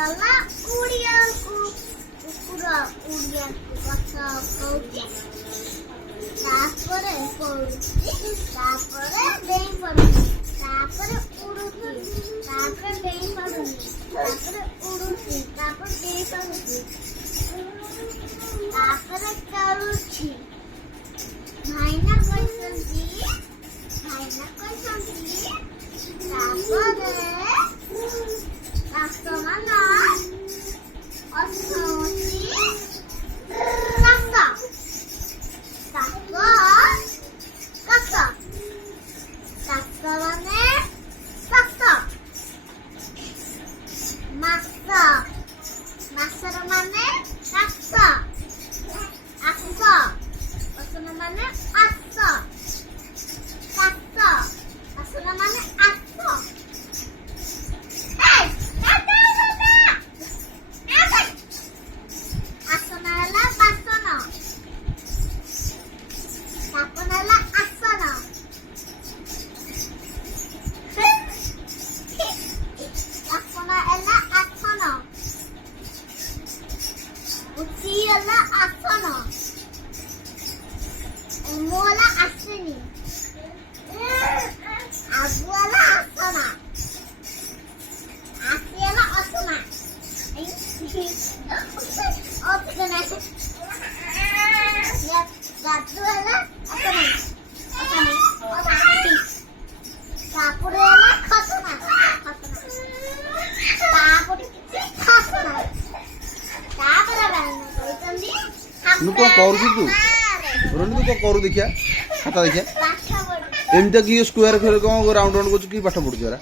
ଗଲା ଉଡ଼ିଆକୁ କୁକୁର ଉଡ଼ିଆକୁ କଥା କହୁଛି ତାପରେ ପଡୁଛି ତାପରେ ଡେଇଁ ପଡୁଛି ତାପରେ ଉଡୁଛି ତାପରେ ଡେଇଁ ପଡୁନି ତାପରେ ଉଡୁଛି ତାପରେ ଡେଇଁ ପଡୁଛି ତାପରେ ଚଳୁଛି ଭାଇନା କହିଛନ୍ତି ତାପରେ ରାସ୍ତାମାନ ଅଛନ୍ତି ମାନେ ମାସର ମାନେ ଆସ ଅସନ ମାନେ ଆସ ଅସନ ମାନେ ଆସ ଆସନ ହେଲା ବାସନ ସ୍ଥାପନ ହେଲା ଆସନ ସ୍ଥାପନ ହେଲା ଆସନ ଉଠି ହେଲା ଆସନ ମୁଁ ହେଲା ଆସେନି ଆଗୁ ହେଲା ଆସନା ଆସି ହେଲା ଅସନା ଗାଧୁ ହେଲା ଅସନା ତାପରେ ହେଲା ଖସନା ତାପରେ କିଛି ଖସନା ତାପରେ କହିଛନ୍ତି ତୁ କଣ କରୁଛୁ ତୁ ରୋନି ତୁ କଣ କରୁ ଦେଖିଆ ଖାତା ଦେଖିଆ ପାଠ ପଢୁ ଏମିତି କି ସ୍କୋୟାର ଫେର କଣ ରାଉଣ୍ଡ ରାଉଣ୍ଡ କରୁଛୁ କି ପାଠ ପଢୁଛୁ ଏରା